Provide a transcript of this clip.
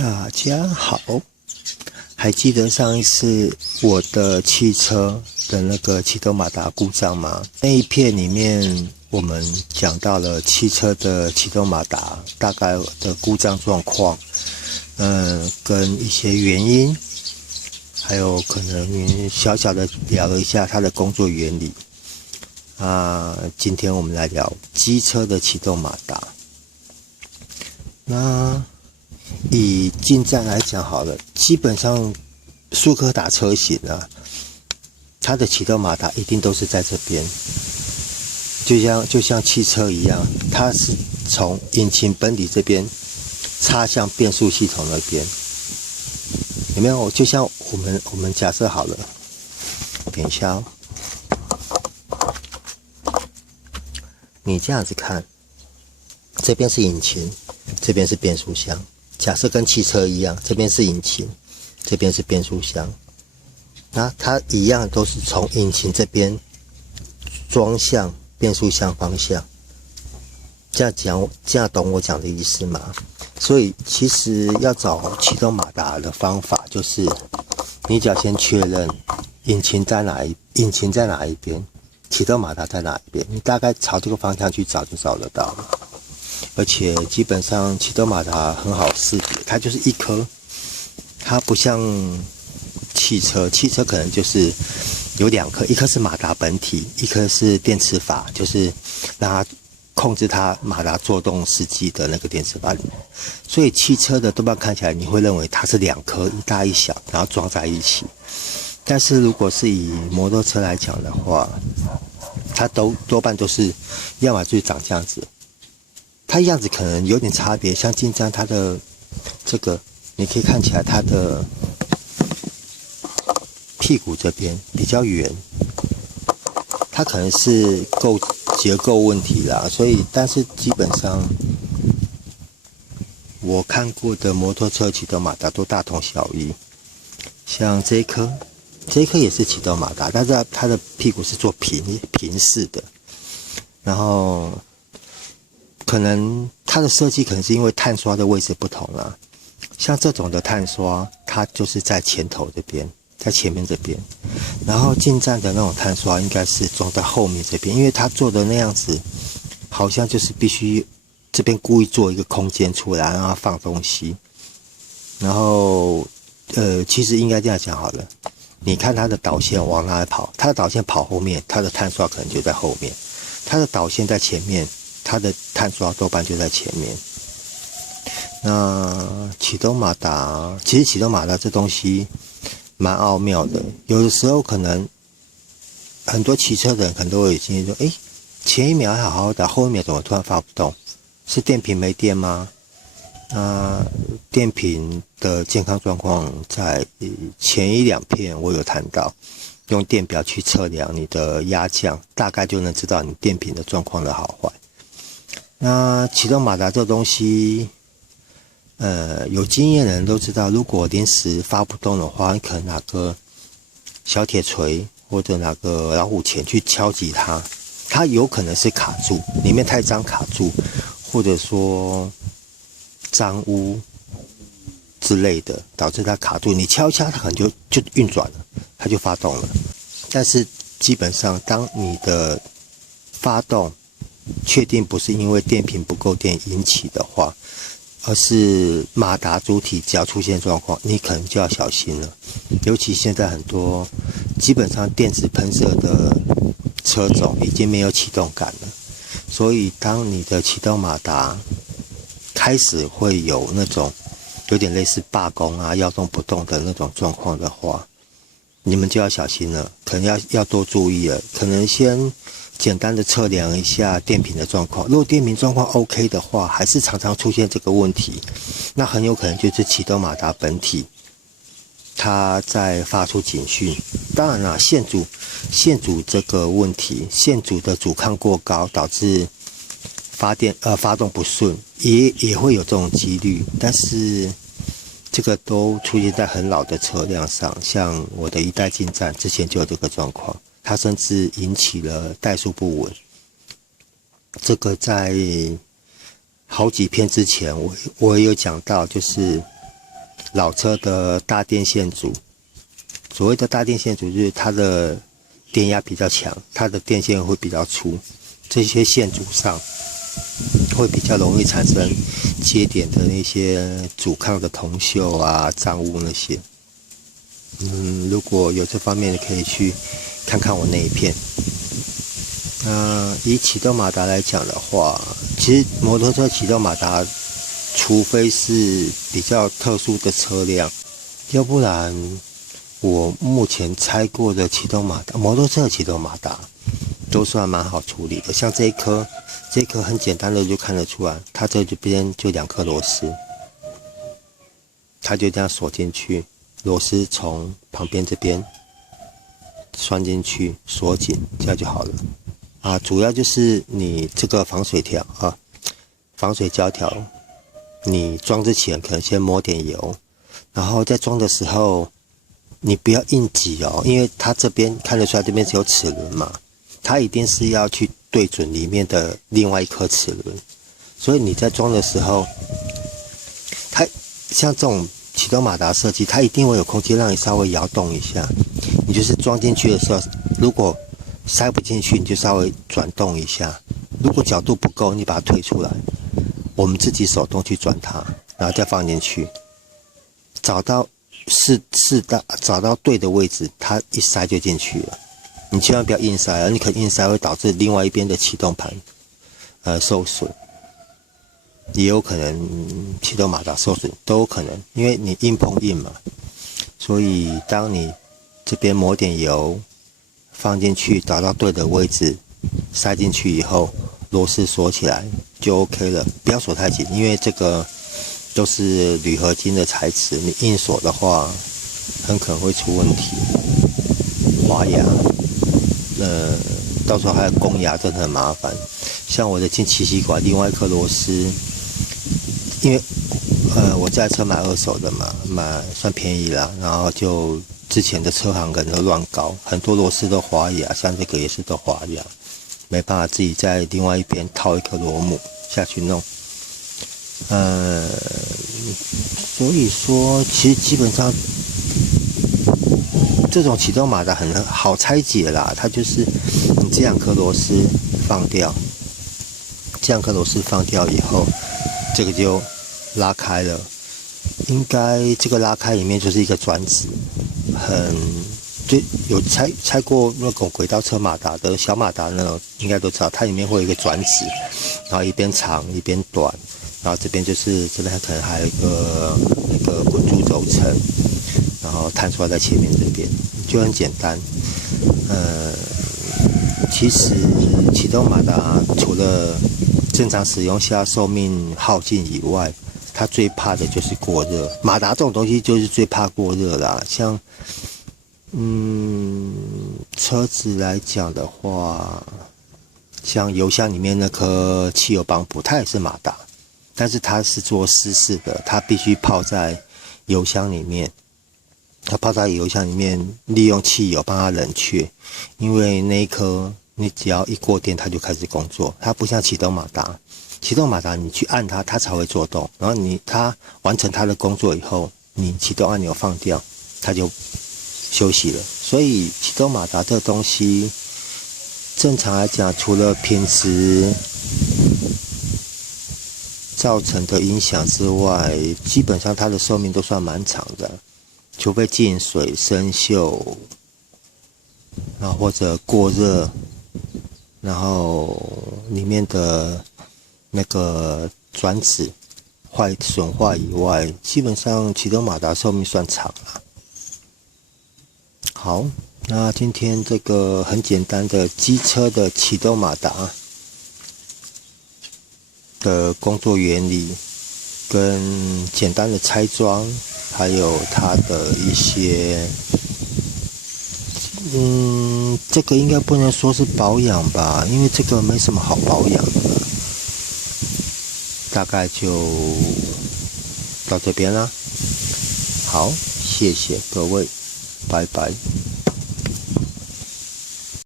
大家好，还记得上一次我的汽车的那个启动马达故障吗？那一片里面我们讲到了汽车的启动马达大概的故障状况，跟一些原因，还有可能小小的聊了一下它的工作原理。今天我们来聊机车的启动马达。那以进站来讲好了，基本上速克达车型啊，它的启动马达一定都是在这边，就像汽车一样，它是从引擎本体这边插向变速系统那边，有没有？就像我们假设好了，等一下哦，你这样子看，这边是引擎，这边是变速箱。假设跟汽车一样，这边是引擎，这边是变速箱，那它一样都是从引擎这边装向变速箱方向。这样懂我讲的意思吗？所以其实要找启动马达的方法，就是你只要先确认引擎在哪一边，启动马达在哪一边，你大概朝这个方向去找就找得到了。而且基本上启动马达很好识别，它就是一颗，它不像汽车可能就是有两颗，一颗是马达本体，一颗是电磁阀，就是让它控制它马达作动时机的那个电磁阀。所以汽车的多半看起来你会认为它是两颗，一大一小，然后装在一起。但是如果是以摩托车来讲的话，它多半都是要么就是长这样子。它样子可能有点差别，像进站它的这个，你可以看起来它的屁股这边比较圆，它可能是结构问题啦，所以但是基本上我看过的摩托车启动马达都大同小异。像这一颗也是启动马达，但是它的屁股是做平式的，然后可能它的设计可能是因为碳刷的位置不同啦，像这种的碳刷，它就是在前头这边，在前面这边，然后进站的那种碳刷应该是装在后面这边，因为它做的那样子，好像就是必须这边故意做一个空间出来，让它放东西。然后其实应该这样讲好了，你看它的导线往哪里跑，它的导线跑后面，它的碳刷可能就在后面，它的导线在前面，它的碳刷多半就在前面。那启动马达，其实启动马达这东西蛮奥妙的，有的时候可能很多骑车的人可能都会有经验说，前一秒还好好的，后一秒怎么突然发不动？是电瓶没电吗？电瓶的健康状况在前一两片我有谈到，用电表去测量你的压降，大概就能知道你电瓶的状况的好坏。那启动马达这东西，有经验的人都知道，如果临时发不动的话，你可能拿个小铁锤或者拿个老虎钳去敲击它，它有可能是卡住，里面太脏卡住，或者说脏污之类的导致它卡住，你敲一敲它可能就运转了，它就发动了。但是基本上当你的发动确定不是因为电瓶不够电引起的话，而是马达主体只要出现状况，你可能就要小心了。尤其现在很多基本上电子喷射的车种已经没有启动感了，所以当你的启动马达开始会有那种有点类似罢工啊、要动不动的那种状况的话，你们就要小心了，可能要多注意了。可能先简单的测量一下电瓶的状况，如果电瓶状况 OK 的话，还是常常出现这个问题，那很有可能就是启动马达本体它在发出警讯。当然啦，线阻这个问题，线阻的阻抗过高导致发动不顺，也会有这种几率，但是这个都出现在很老的车辆上，像我的一代进站之前就有这个状况，它甚至引起了怠速不稳。这个在好几篇之前我也有讲到，就是老车的大电线组。所谓的大电线组就是它的电压比较强，它的电线会比较粗，这些线组上会比较容易产生接点的那些阻抗的铜锈啊、脏污那些。如果有这方面的，可以去看看我那一片。以启动马达来讲的话，其实摩托车启动马达，除非是比较特殊的车辆，要不然我目前拆过的启动马达，摩托车的启动马达都算蛮好处理的。像这一颗很简单的就看得出来，它这边就2颗螺丝，它就这样锁进去，螺丝从旁边这边拴进去，锁紧，这样就好了。主要就是你这个防水条防水胶条，你装之前可能先抹点油，然后在装的时候，你不要硬挤哦，因为它这边看得出来这边是有齿轮嘛，它一定是要去对准里面的另外一颗齿轮，所以你在装的时候，它像这种启动马达设计，它一定会有空间让你稍微摇动一下，你就是装进去的时候，如果塞不进去，你就稍微转动一下，如果角度不够，你把它推出来，我们自己手动去转它，然后再放进去，找到对的位置，它一塞就进去了。你千万不要硬塞，你可能硬塞会导致另外一边的启动盘受损，也有可能启动马达受损，都有可能，因为你硬碰硬嘛。所以当你这边抹点油放进去，找到对的位置，塞进去以后，螺丝锁起来就 OK 了。不要锁太紧，因为这个都是铝合金的材质，你硬锁的话，很可能会出问题，滑牙。到时候还有公牙，真的很麻烦。像我的进气吸管另外一颗螺丝，因为我这台车买2手的嘛，买算便宜啦，然后就之前的车行可能都乱搞，很多螺丝都滑牙，像这个也是都滑牙，没办法自己在另外一边套一颗螺母下去弄。所以说其实基本上这种启动马达很好拆解啦，它就是你这2颗螺丝放掉，这2颗螺丝放掉以后，这个就拉开了。应该这个拉开里面就是一个转子，就有拆过那种轨道车马达的小马达那种，应该都知道，它里面会有一个转子，然后一边长一边短，然后这边可能还有一个那个滚珠轴承，然后探出来在前面这边，就很简单。其实启动马达除了正常使用下寿命耗尽以外，它最怕的就是过热。马达这种东西就是最怕过热啦。像车子来讲的话，像油箱里面那颗汽油帮浦，它也是马达，但是它是做湿式的，它必须泡在油箱里面。它泡在油箱里面，利用汽油帮它冷却，因为那一颗你只要一过电，它就开始工作。它不像启动马达，启动马达你去按它，它才会做动。然后它完成它的工作以后，你启动按钮放掉，它就休息了。所以启动马达这个东西，正常来讲，除了品质造成的影响之外，基本上它的寿命都算蛮长的。除非进水生锈，然后或者过热，然后里面的那个转子损坏以外，基本上启动马达寿命算长了。好，那今天这个很简单的机车的启动马达的工作原理，跟简单的拆装，还有它的一些，这个应该不能说是保养吧，因为这个没什么好保养的。大概就到这边啦。好，谢谢各位，拜拜。